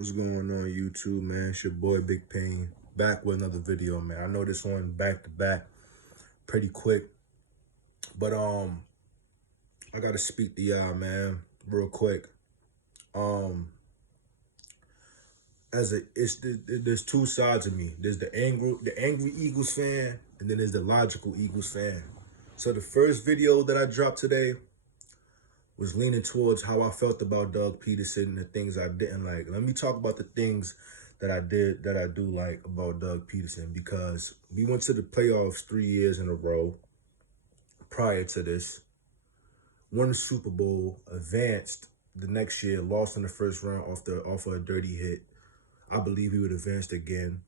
What's going on YouTube, man? It's your boy Big Pain back with another video, man. I know this one back to back pretty quick, but I gotta speak to y'all, man, real quick. Um there's two sides of me. There's the angry Eagles fan, and then there's the logical Eagles fan. So the first video that I dropped today was leaning towards how I felt about Doug Pederson and the things I didn't like. Let me talk about the things that I do like about Doug Pederson, because we went to the playoffs 3 years in a row prior to this, won the Super Bowl, advanced the next year, lost in the first round off of a dirty hit. I believe we would advance again.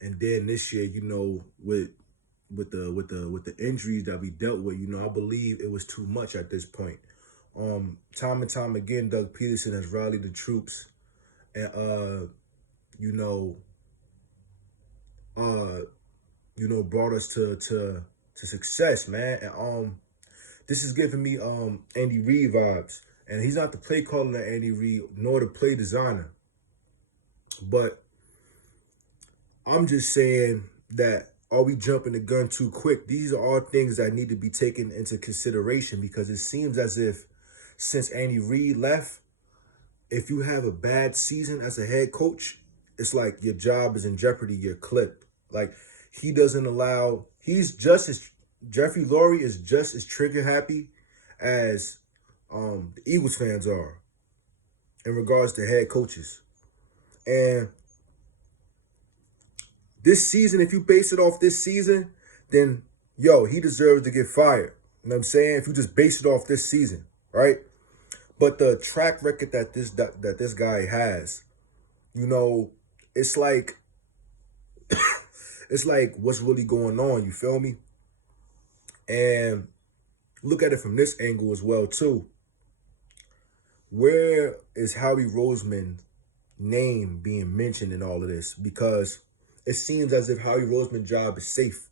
And then this year, with the injuries that we dealt with, I believe it was too much at this point. Time and time again, Doug Pederson has rallied the troops and brought us to success, man. And this is giving me Andy Reid vibes. And he's not the play caller of Andy Reid, nor the play designer. But I'm just saying that, are we jumping the gun too quick? These are all things that need to be taken into consideration, because it seems as if since Andy Reid left, if you have a bad season as a head coach, it's like your job is in jeopardy, you're clipped. Like, Jeffrey Lurie is just as trigger happy as the Eagles fans are in regards to head coaches. And this season, if you base it off this season, then, he deserves to get fired. You know what I'm saying? If you just base it off this season, right? But the track record that this guy has, it's like it's like, what's really going on? You feel me? And look at it from this angle as well too. Where is Howie Roseman's name being mentioned in all of this? Because it seems as if Howie Roseman's job is safe.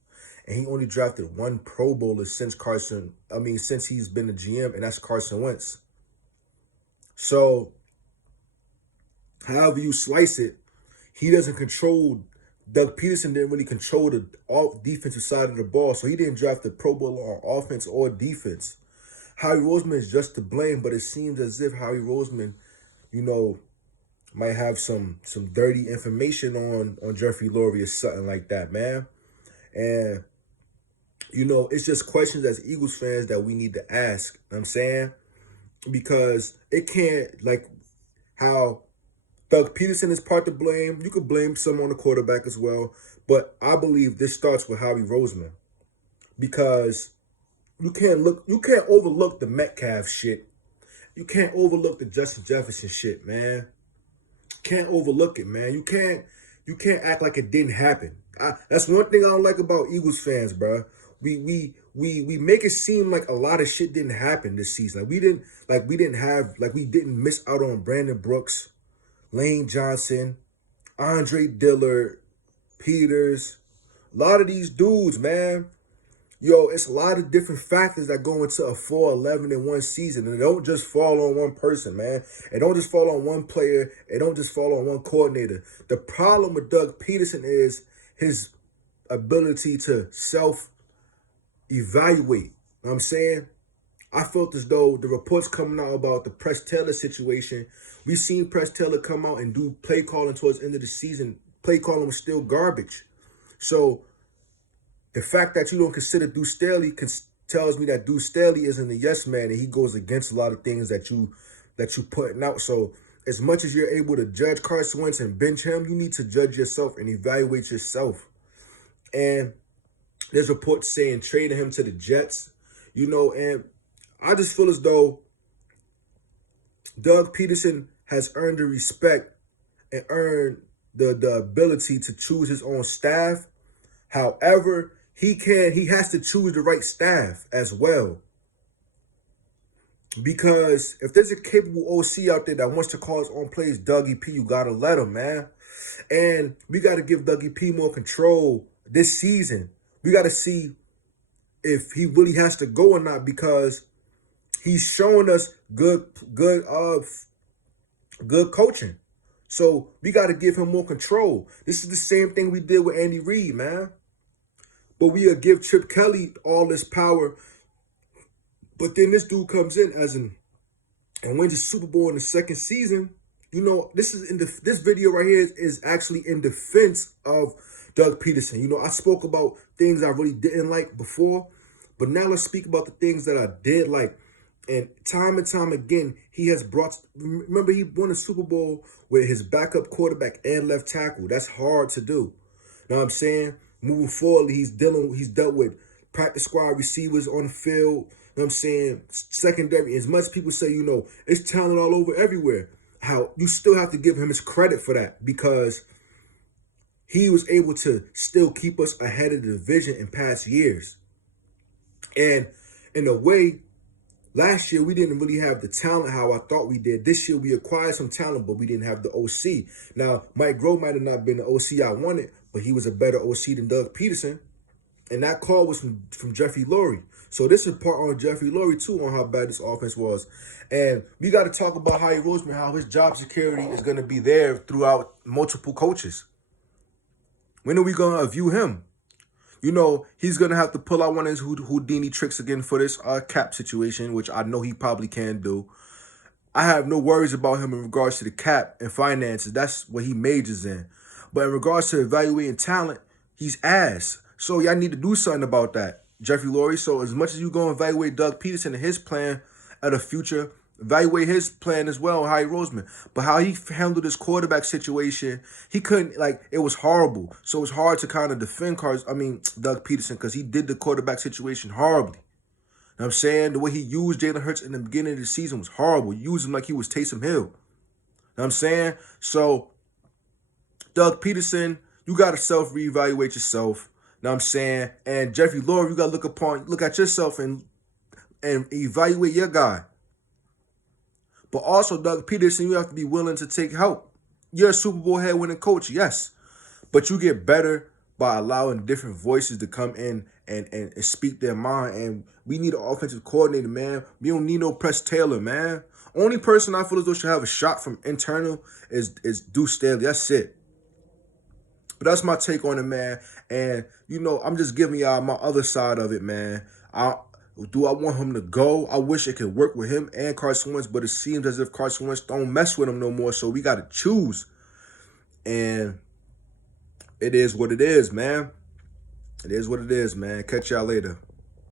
And he only drafted one Pro Bowler since he's been a GM, and that's Carson Wentz. So, however you slice it, Doug Pederson didn't really control the defensive side of the ball, so he didn't draft the Pro Bowler on offense or defense. Howie Roseman is just to blame, but it seems as if Howie Roseman, might have some dirty information on Jeffrey Lurie or something like that, man. And, it's just questions as Eagles fans that we need to ask. You know what I'm saying? Because it can't, like how Doug Pederson is part to blame. You could blame some on the quarterback as well. But I believe this starts with Howie Roseman. Because you can't overlook the Metcalf shit. You can't overlook the Justin Jefferson shit, man. Can't overlook it, man. You can't act like it didn't happen. That's one thing I don't like about Eagles fans, bro. We make it seem like a lot of shit didn't happen this season. We didn't miss out on Brandon Brooks, Lane Johnson, Andre Dillard, Peters. A lot of these dudes, man. It's a lot of different factors that go into a 4-11-1 season. And it don't just fall on one person, man. It don't just fall on one player. It don't just fall on one coordinator. The problem with Doug Pederson is his ability to self-evaluate. You know what I'm saying? I felt as though the reports coming out about the Press Taylor situation, we seen Press Taylor come out and do play calling towards the end of the season. Play calling was still garbage. So the fact that you don't consider Deuce Staley tells me that Deuce Staley isn't a yes man, and he goes against a lot of things that you putting out. So as much as you're able to judge Carson Wentz and bench him, you need to judge yourself and evaluate yourself. And there's reports saying trading him to the Jets, and I just feel as though Doug Pederson has earned the respect and earned the ability to choose his own staff. However, he has to choose the right staff as well. Because if there's a capable OC out there that wants to call his own plays, Dougie P, you got to let him, man. And we got to give Dougie P more control this season. We got to see if he really has to go or not, because he's showing us good coaching. So we got to give him more control. This is the same thing we did with Andy Reid, man. But we give Chip Kelly all this power. But then this dude comes in and wins the Super Bowl in the second season. You know, this video right here is actually in defense of Doug Pederson. You know, I spoke about things I really didn't like before, but now let's speak about the things that I did like. And time again, he has brought. Remember, he won a Super Bowl with his backup quarterback and left tackle. That's hard to do. Know what I'm saying? Moving forward, he's dealt with practice squad receivers on the field. You know what I'm saying? Secondary. As much as people say, you know, it's talent all over everywhere. How you still have to give him his credit for that, because he was able to still keep us ahead of the division in past years. And in a way, last year we didn't really have the talent how I thought we did. This year we acquired some talent, but we didn't have the OC. Now, Mike Grove might have not been the OC I wanted, but he was a better OC than Doug Pederson. And that call was from Jeffrey Lurie. So this is part on Jeffrey Lurie, too, on how bad this offense was. And we got to talk about Howie Roseman, how his job security is going to be there throughout multiple coaches. When are we going to view him? You know, he's going to have to pull out one of his Houdini tricks again for this cap situation, which I know he probably can do. I have no worries about him in regards to the cap and finances. That's what he majors in. But in regards to evaluating talent, he's ass. So y'all need to do something about that, Jeffrey Lurie. So as much as you go evaluate Doug Pederson and his plan of the future, evaluate his plan as well, Howie Roseman. But how he handled his quarterback situation, he couldn't, like, it was horrible. So it's hard to kind of defend Doug Pederson, because he did the quarterback situation horribly. You know what I'm saying? The way he used Jalen Hurts in the beginning of the season was horrible. He used him like he was Taysom Hill. You know what I'm saying? So Doug Pederson, you got to self-reevaluate yourself. You know what I'm saying? And Jeffrey Lurie, you got to look at yourself and evaluate your guy. But also, Doug Pederson, you have to be willing to take help. You're a Super Bowl head-winning coach, yes. But you get better by allowing different voices to come in and speak their mind. And we need an offensive coordinator, man. We don't need no Press Taylor, man. Only person I feel as though should have a shot from internal is Deuce Staley. That's it. But that's my take on it, man. And, you know, I'm just giving y'all my other side of it, man. Do I want him to go? I wish it could work with him and Carson Wentz, but it seems as if Carson Wentz don't mess with him no more, so we got to choose. And it is what it is, man. It is what it is, man. Catch y'all later.